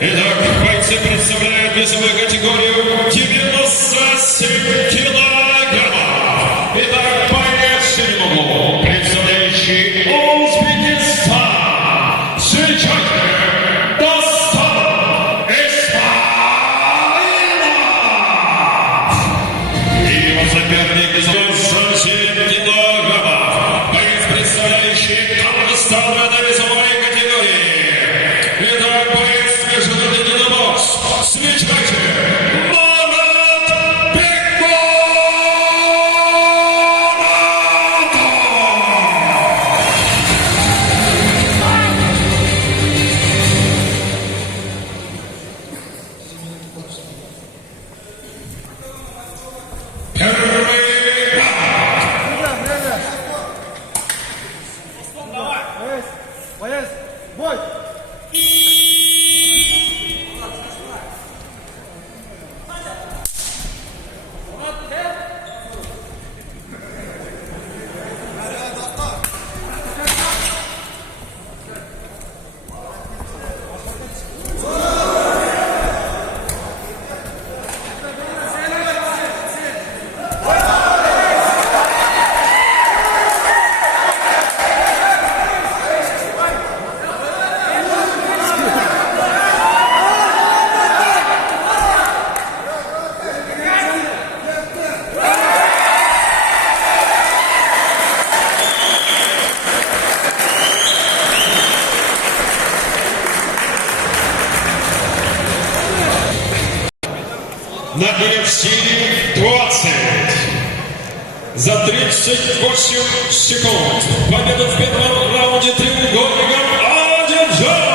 Итак, бойцы представляют весовую категорию 97 килограммов. Итак, боец в синем углу, представляющий Узбекистан. Встречайте, Достан Исмаилов. И его соперник весовой 47 килограммов. Боец, представляющий Казахстан в этой весовой категории. Итак, боец международный единоборс. Встречайте, Марат Боец, бой! На UFC 20 за 38 секунд. Победу в первом раунде треугольником одержал